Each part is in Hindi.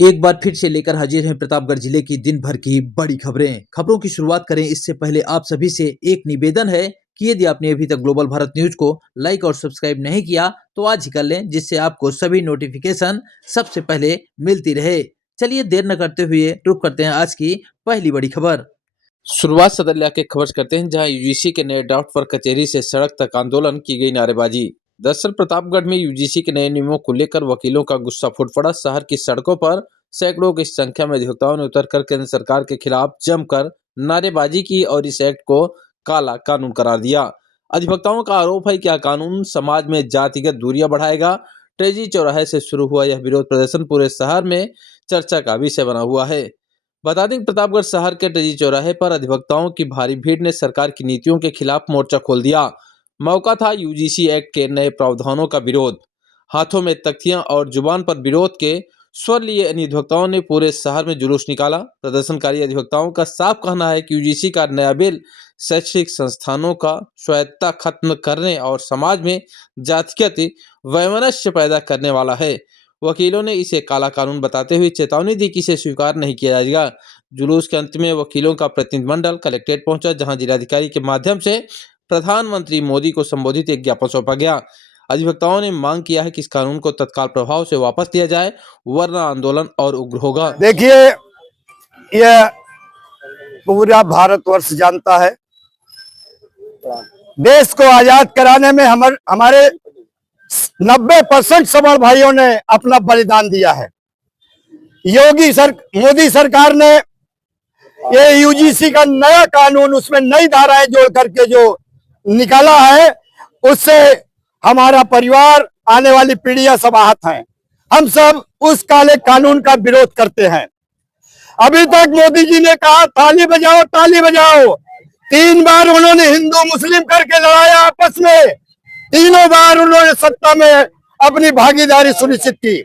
एक बार फिर से लेकर हाजिर हैं प्रतापगढ़ जिले की दिन भर की बड़ी खबरों की शुरुआत करें इससे पहले आप सभी से एक निवेदन है कि यदि आपने अभी तक ग्लोबल भारत न्यूज को लाइक और सब्सक्राइब नहीं किया तो आज ही कर लें, जिससे आपको सभी नोटिफिकेशन सबसे पहले मिलती रहे। चलिए देर न करते हुए रुक करते हैं आज की पहली बड़ी खबर। शुरुआत सदर इलाके खबर से करते हैं, जहां यूजीसी के नए ड्राफ्ट पर कचहरी से सड़क तक आंदोलन की गई नारेबाजी। दरअसल प्रतापगढ़ में यूजीसी के नए नियमों को लेकर वकीलों का गुस्सा फूट पड़ा। शहर की सड़कों पर सैकड़ों की संख्या में अधिवक्ताओं ने उतरकर केंद्र सरकार के खिलाफ जमकर नारेबाजी की और इस एक्ट को काला कानून करार दिया। अधिवक्ताओं का आरोप है कि यह कानून समाज में जातिगत दूरियां बढ़ाएगा। टेजी चौराहे से शुरू हुआ यह विरोध प्रदर्शन पूरे शहर में चर्चा का विषय बना हुआ है। बता दें कि प्रतापगढ़ शहर के टेजी चौराहे पर अधिवक्ताओं की भारी भीड़ ने सरकार की नीतियों के खिलाफ मोर्चा खोल दिया। मौका था यूजीसी एक्ट के नए प्रावधानों का विरोध। हाथों में तख्तियां और जुबान पर विरोध के स्वर लिए अधिवक्ताओं ने पूरे शहर में जुलूस निकाला। प्रदर्शनकारी अधिवक्ताओं का साफ कहना है कि यूजीसी का नया बिल शैक्षिक संस्थानों का स्वायत्तता खत्म करने और समाज में जातिगत वैमनस्य पैदा करने वाला है। वकीलों ने इसे काला कानून बताते हुए चेतावनी दी कि इसे स्वीकार नहीं किया जाएगा। जुलूस के अंत में वकीलों का प्रतिनिधिमंडल कलेक्ट्रेट पहुंचा, जहां जिलाधिकारी के माध्यम से प्रधानमंत्री मोदी को संबोधित एक ज्ञापन सौंपा गया। अधिवक्ताओं ने मांग किया है कि इस कानून को तत्काल प्रभाव से वापस लिया जाए, वरना आंदोलन और उग्र होगा। देखिए, यह पूरा भारतवर्ष जानता है, देश को आजाद कराने में हमारे 90% सवर्ण भाइयों ने अपना बलिदान दिया है। मोदी सरकार ने ये यूजीसी का नया कानून, उसमें नई धाराएं जोड़ करके जो निकाला है, उससे हमारा परिवार, आने वाली पीढ़ियां सब आहत हैं। हम सब उस काले कानून का विरोध करते हैं। अभी तक मोदी जी ने कहा ताली बजाओ, ताली बजाओ। 3 बार उन्होंने हिंदू मुस्लिम करके लड़ाया आपस में। तीनों बार उन्होंने सत्ता में अपनी भागीदारी सुनिश्चित की।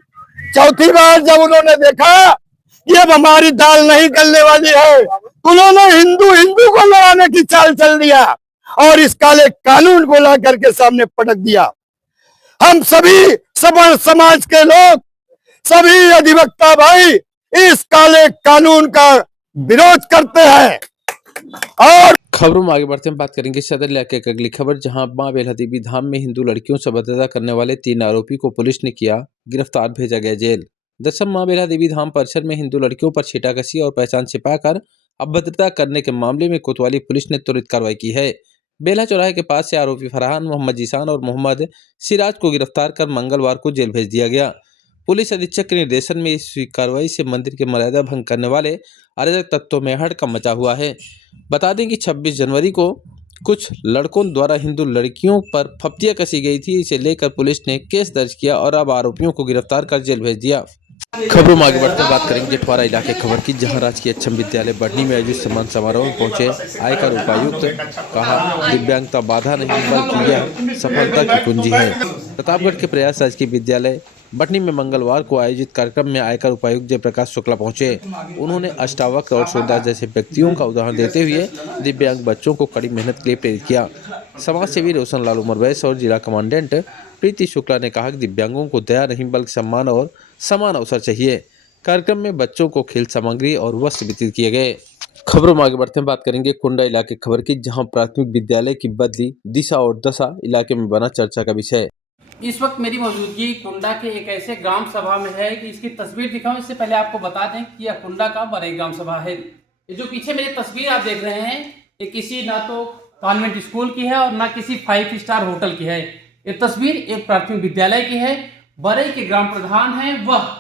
चौथी बार जब उन्होंने देखा कि अब हमारी दाल नहीं गलने वाली है, उन्होंने हिंदू हिंदू को लड़ाने की चाल चल दिया और इस काले कानून को ला करके सामने पटक दिया। हम सभी सवर्ण समाज के लोग, सभी अधिवक्ता भाई इस काले कानून का विरोध करते हैं। और खबरों में आगे बढ़ते हैं, बात करेंगे सदर इलाके की अगली खबर, जहां मां बेल्हा देवी धाम में हिंदू लड़कियों से अभद्रता करने वाले 3 आरोपी को पुलिस ने किया गिरफ्तार, भेजा गया जेल। दरअसल मां बेल्हा देवी धाम परिसर में हिंदू लड़कियों पर छीटाकशी और पहचान छिपाकर अभद्रता करने के मामले में कोतवाली पुलिस ने त्वरित कार्रवाई की है। बेल्हा चौराहे के पास से आरोपी फरहान, मोहम्मद जीशान और मोहम्मद सिराज को गिरफ्तार कर मंगलवार को जेल भेज दिया गया। पुलिस अधीक्षक के निर्देशन में इस कार्रवाई से मंदिर की मर्यादा भंग करने वाले अराजक तत्वों में हड़कंप मचा हुआ है। बता दें कि 26 जनवरी को कुछ लड़कों द्वारा हिंदू लड़कियों पर फप्तियां कसी गई थी। इसे लेकर पुलिस ने केस दर्ज किया और अब आरोपियों को गिरफ्तार कर जेल भेज दिया। खबरों में आगे बढ़ते बात करेंगे फुहारा इलाके खबर की, जहां राजकीय अच्छम विद्यालय बढ़नी में आयोजित सम्मान समारोह में पहुंचे आयकर उपायुक्त। कहा दिव्यांगता बाधा नहीं बल्कि यह सफलता की कुंजी है। प्रतापगढ़ के प्रयास राजकीय विद्यालय बढ़नी में मंगलवार को आयोजित कार्यक्रम में आयकर उपायुक्त जयप्रकाश शुक्ला पहुंचे। उन्होंने अष्टावक्र और सूरदास जैसे व्यक्तियों का उदाहरण देते हुए दिव्यांग बच्चों को कड़ी मेहनत के लिए प्रेरित किया। समाज सेवी रोशन लाल उमर वैस और जिला कमांडेंट प्रीति शुक्ला ने कहा कि दिव्यांगों को दया नहीं बल्कि सम्मान और समान अवसर चाहिए। कार्यक्रम में बच्चों को खेल सामग्री और वस्त्र वितरित किए गए। खबरों में आगे बढ़ते हैं, बात करेंगे कुंडा इलाके खबर की, जहां प्राथमिक विद्यालय की बदली दिशा और दशा इलाके में बना चर्चा का विषय। इस वक्त मेरी मौजूदगी कुंडा के एक ऐसे ग्राम सभा में है कि इसकी तस्वीर दिखाऊं। इससे पहले आपको बता दें कि यह कुंडा का बड़े ग्राम सभा है। ये जो पीछे मेरी तस्वीर आप देख रहे हैं, ये किसी ना तो कॉन्वेंट स्कूल की है और ना किसी 5 स्टार होटल की है। ये तस्वीर एक प्राथमिक विद्यालय की है। बरई के ग्राम प्रधान हैं, वह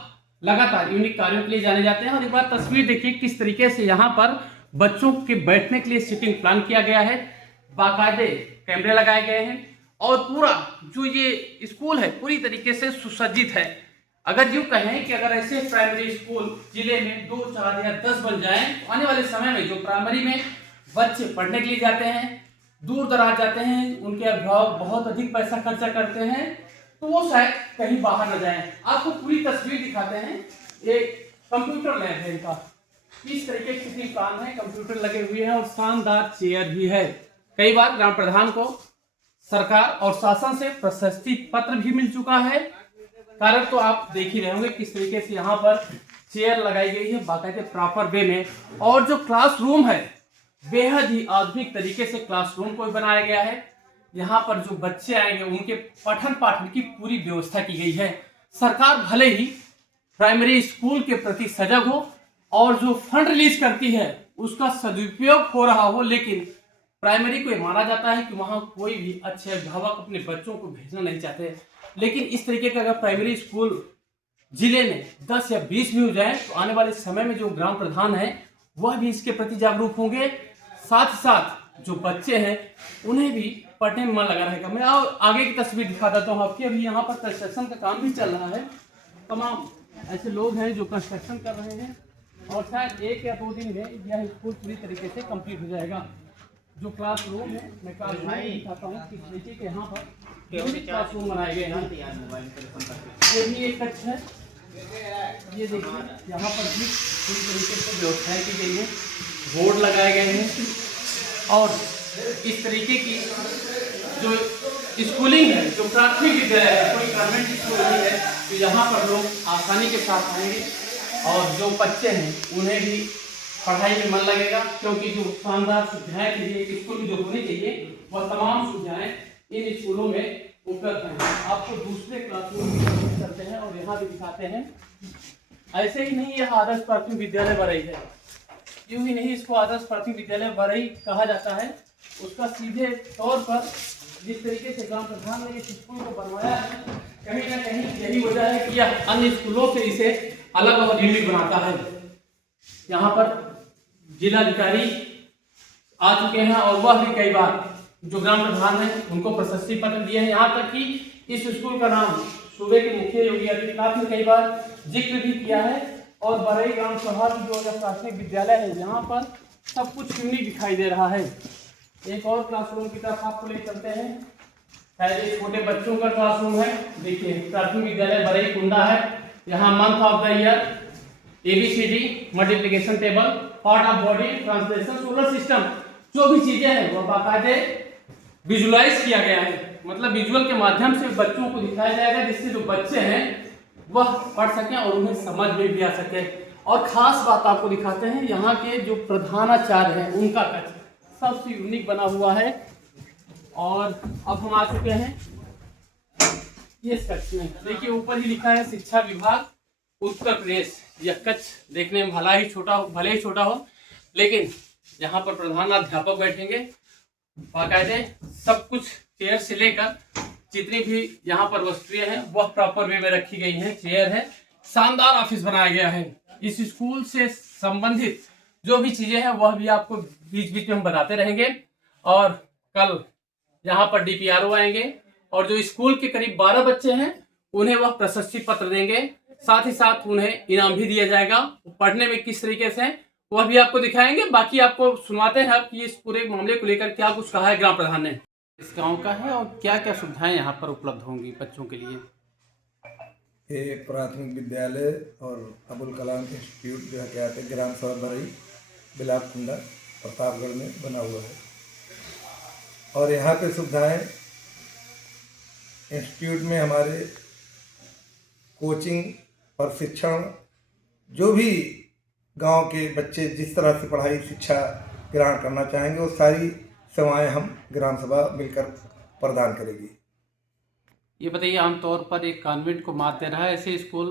लगातार यूनिक कार्यों के लिए जाने जाते हैं। और एक बार तस्वीर देखिए किस तरीके से यहाँ पर बच्चों के बैठने के लिए सीटिंग प्लान किया गया है। बाकायदे कैमरे लगाए गए हैं और पूरा जो ये स्कूल है पूरी तरीके से सुसज्जित है। अगर यूँ कहें कि अगर ऐसे प्राइमरी स्कूल जिले में 2, 4 या 10 बन जाएं, तो आने वाले समय में जो प्राइमरी में बच्चे पढ़ने के लिए जाते हैं, दूर दराज जाते हैं, उनके अभिभावक बहुत अधिक पैसा खर्चा करते हैं, तो वो शायद कहीं बाहर न जाएं। आपको पूरी तस्वीर दिखाते हैं। एक कंप्यूटर लैब है इनका, इस तरीके की प्लान है, कंप्यूटर लगे हुए हैं और शानदार चेयर भी है। कई बार ग्राम प्रधान को सरकार और शासन से प्रशस्ति पत्र भी मिल चुका है। कारण तो आप देख ही रहे होंगे किस तरीके से यहाँ पर चेयर लगाई गई है बाकायदे प्रॉपर वे में, और जो क्लासरूम है बेहद ही आधुनिक तरीके से क्लासरूम को बनाया गया है। यहाँ पर जो बच्चे आएंगे उनके पठन पाठन की पूरी व्यवस्था की गई है। सरकार भले ही प्राइमरी स्कूल के प्रति सजग हो और जो फंड रिलीज करती है उसका सदुपयोग हो रहा हो, लेकिन प्राइमरी को माना जाता है कि वहाँ कोई भी अच्छे अभिभावक अपने बच्चों को भेजना नहीं चाहते। लेकिन इस तरीके का अगर प्राइमरी स्कूल जिले में 10 या 20 भी हो जाए तो आने वाले समय में जो ग्राम प्रधान है वह भी इसके प्रति जागरूक होंगे। साथ ही साथ जो बच्चे हैं उन्हें भी पढ़ने में मन लगा रहेगा। मैं आगे की तस्वीर दिखा देता हूँ आपकी। अभी यहाँ पर कंस्ट्रक्शन का काम भी चल रहा है। तमाम ऐसे लोग हैं जो कंस्ट्रक्शन कर रहे हैं और शायद 1 या 2 दिन में यह स्कूल पूरी तरीके से कंप्लीट हो जाएगा। जो क्लासरूम है मैं क्लासरूम दिखाता हूँ किस तरीके के यहाँ पर क्लासरूम बनाए गए हैं। ये भी एक कक्ष है, ये देखिए यहाँ पर भी पूरी तरीके से व्यवस्थाएं की गई है, बोर्ड लगाए गए हैं और इस तरीके की जो स्कूलिंग है, जो प्राथमिक विद्यालय है, कोई गवर्नमेंट स्कूल नहीं है, तो यहाँ पर लोग आसानी के साथ आएंगे और जो बच्चे हैं उन्हें भी पढ़ाई में मन लगेगा, क्योंकि जो शानदार सुविधाएं के लिए एक स्कूल में जो होनी चाहिए वह तमाम सुविधाएं इन स्कूलों में उपलब्ध हैं। आपको दूसरे क्लासरूम भी करते हैं और यहाँ भी दिखाते हैं। ऐसे ही नहीं यह आदर्श प्राथमिक विद्यालय बरई है, यूं ही नहीं इसको आदर्श प्राथमिक विद्यालय बरई कहा जाता है। उसका सीधे तौर पर जिस तरीके से ग्राम प्रधान ने इस स्कूल को बनवाया है, कहीं ना कहीं यही वजह है कि यह अन्य स्कूलों से इसे अलग और यूनिक बनाता है। यहाँ पर जिलाधिकारी आ चुके हैं और वह भी कई बार जो ग्राम प्रधान है उनको प्रशस्ति पत्र दिए हैं। यहाँ तक कि इस स्कूल का नाम सूबे के मुखिया योगी आदित्यनाथ ने कई बार जिक्र भी किया है। और बरई ग्राम सभा की जो प्राथमिक विद्यालय है यहाँ पर सब कुछ यूनिक दिखाई दे रहा है। एक और क्लासरूम की तरफ आपको ले चलते हैं। शायद छोटे बच्चों का क्लासरूम है। देखिए प्राथमिक विद्यालय बरई कुंडा है। यहाँ month of the year, ABCD, multiplication table, part of body, translation, solar system, जो भी चीजें हैं वह बाकायदे विजुलाइज किया गया है। मतलब विजुअल के माध्यम से बच्चों को दिखाया जाएगा जिससे जो बच्चे हैं वह पढ़ सकें और उन्हें समझ में भी आ सके। और खास बात आपको दिखाते हैं, यहाँ के जो प्रधानाचार्य हैं उनका कक्ष सबसे यूनिक बना हुआ है। और अब हम आ चुके हैं इस कक्ष में। देखिए ऊपर ही लिखा है शिक्षा विभाग उत्तर प्रदेश। यह कक्ष देखने में भले ही छोटा हो, लेकिन यहाँ पर प्रधानाध्यापक बैठेंगे। बाकायदे सब कुछ चेयर से लेकर जितनी भी यहाँ पर वस्तुएं हैं वह प्रॉपर वे में रखी गई हैं। चेयर है, शानदार ऑफिस बनाया गया है। इस स्कूल से संबंधित जो भी चीजें हैं वह भी आपको बीच बीच में हम बताते रहेंगे। और कल यहाँ पर DPRO आएंगे और जो स्कूल के करीब 12 बच्चे हैं उन्हें वह प्रशस्ति पत्र देंगे। साथ ही साथ उन्हें इनाम भी दिया जाएगा। पढ़ने में किस तरीके से वह भी आपको दिखाएंगे। बाकी आपको सुनवाते हैं कि इस पूरे मामले को लेकर क्या कुछ कहा है ग्राम प्रधान ने। इस गांव का है और क्या क्या सुविधाएं यहाँ पर उपलब्ध होंगी बच्चों के लिए। ये प्राथमिक विद्यालय और अबुल कलाम इंस्टीट्यूट जो है क्या कहते हैं ग्राम सभा बरई बिलासकुंडा प्रतापगढ़ में बना हुआ है। और यहाँ पे सुविधाएं इंस्टीट्यूट में हमारे कोचिंग और शिक्षण, जो भी गांव के बच्चे जिस तरह से पढ़ाई शिक्षा ग्रहण करना चाहेंगे वो सारी सेवाएं हम ग्राम सभा मिलकर प्रदान करेगी। ये बताइए, आमतौर पर एक कॉन्वेंट को मात दे रहा है, ऐसे स्कूल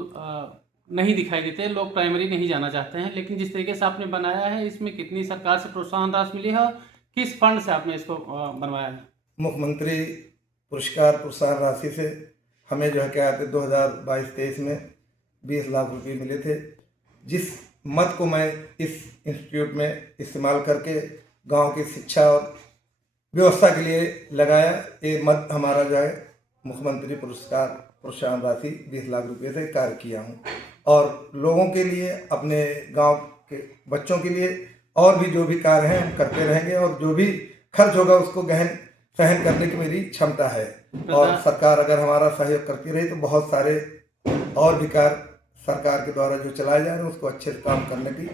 नहीं दिखाई देते, लोग प्राइमरी नहीं जाना चाहते हैं, लेकिन जिस तरीके से आपने बनाया है इसमें कितनी सरकार से प्रोत्साहन राशि मिली है और किस फंड से आपने इसको बनवाया है? मुख्यमंत्री पुरस्कार प्रोत्साहन राशि से हमें जो है क्या कहते 2022-23 में 20 लाख रुपए मिले थे, जिस मत को मैं इस इंस्टीट्यूट में इस्तेमाल करके गांव की शिक्षा और व्यवस्था के लिए लगाया। ये मत हमारा जो है मुख्यमंत्री पुरस्कार प्रोत्साहन राशि 20 लाख रुपए से कार्य किया हूँ। और लोगों के लिए, अपने गांव के बच्चों के लिए और भी जो भी कार्य हैं हम करते रहेंगे और जो भी खर्च होगा उसको गहन सहन करने की मेरी क्षमता है। और सरकार अगर हमारा सहयोग करती रही तो बहुत सारे और भी कार्य सरकार के द्वारा जो चलाए जा रहे हैं उसको अच्छे से काम करने की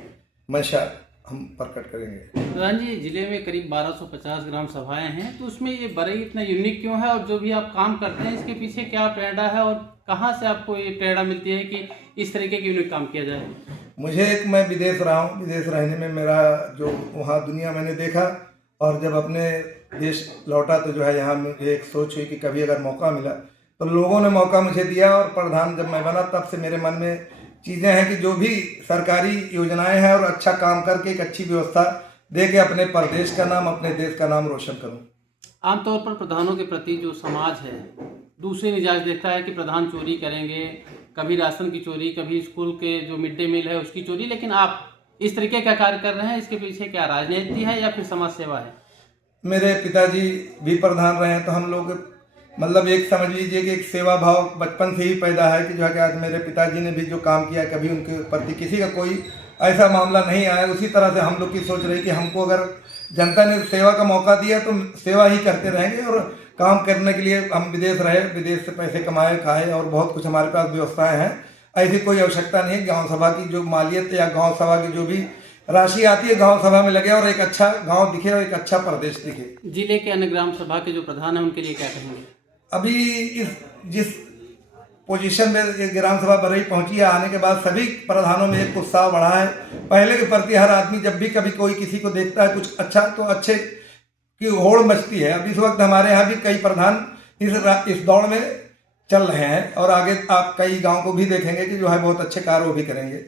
मंशा हम प्रकट करेंगे। प्रधान जी, जिले में करीब 1250 ग्राम सभाएं हैं, तो उसमें ये बरई इतना यूनिक क्यों है और जो भी आप काम करते हैं इसके पीछे क्या प्रेरणा है और कहाँ से आपको ये प्रेरणा मिलती है कि इस तरीके की यूनिक काम किया जाए? मैं विदेश रहा हूँ, विदेश रहने में मेरा जो वहाँ दुनिया मैंने देखा, और जब अपने देश लौटा तो जो है यहाँ मुझे एक सोच हुई कि कभी अगर मौका मिला तो लोगों ने मौका मुझे दिया, और प्रधान जब मैं बना तब से मेरे मन में चीज़ें हैं कि जो भी सरकारी योजनाएं हैं और अच्छा काम करके एक अच्छी व्यवस्था दे के अपने प्रदेश का नाम, अपने देश का नाम रोशन करूँ। आमतौर पर प्रधानों के प्रति जो समाज है दूसरे मिजाज देखता है कि प्रधान चोरी करेंगे, कभी राशन की चोरी, कभी स्कूल के जो मिड डे मील है उसकी चोरी, लेकिन आप इस तरीके का कार्य कर रहे हैं, इसके पीछे क्या राजनीति है या फिर समाज सेवा है? मेरे पिताजी भी प्रधान रहे हैं, तो हम लोग मतलब एक समझ लीजिए कि एक सेवा भाव बचपन से ही पैदा है कि जो है कि आज मेरे पिताजी ने भी जो काम किया कभी उनके प्रति किसी का कोई ऐसा मामला नहीं आया। उसी तरह से हम लोग की सोच रही कि हमको अगर जनता ने सेवा का मौका दिया तो सेवा ही करते रहेंगे, और काम करने के लिए हम विदेश रहे, विदेश से पैसे कमाए खाए, और बहुत कुछ हमारे पास व्यवस्थाएं हैं। ऐसी कोई आवश्यकता नहीं है। गांव सभा की जो मालियत या गांव सभा की जो भी राशि आती है गांव सभा में लगे और एक अच्छा गांव दिखे और एक अच्छा प्रदेश दिखे। जिले के अन्य ग्राम सभा के जो प्रधान है उनके लिए क्या कहेंगे? अभी जिस पोजीशन में ये ग्राम सभा बरई पहुंची है, आने के बाद सभी प्रधानों में एक उत्साह बढ़ा है। पहले के प्रति हर आदमी जब भी कभी कोई किसी को देखता है कुछ अच्छा तो अच्छे की होड़ मचती है। अब इस वक्त हमारे यहाँ भी कई प्रधान इस दौड़ में चल रहे हैं, और आगे आप कई गांव को भी देखेंगे कि जो है बहुत अच्छे कार्य वो भी करेंगे।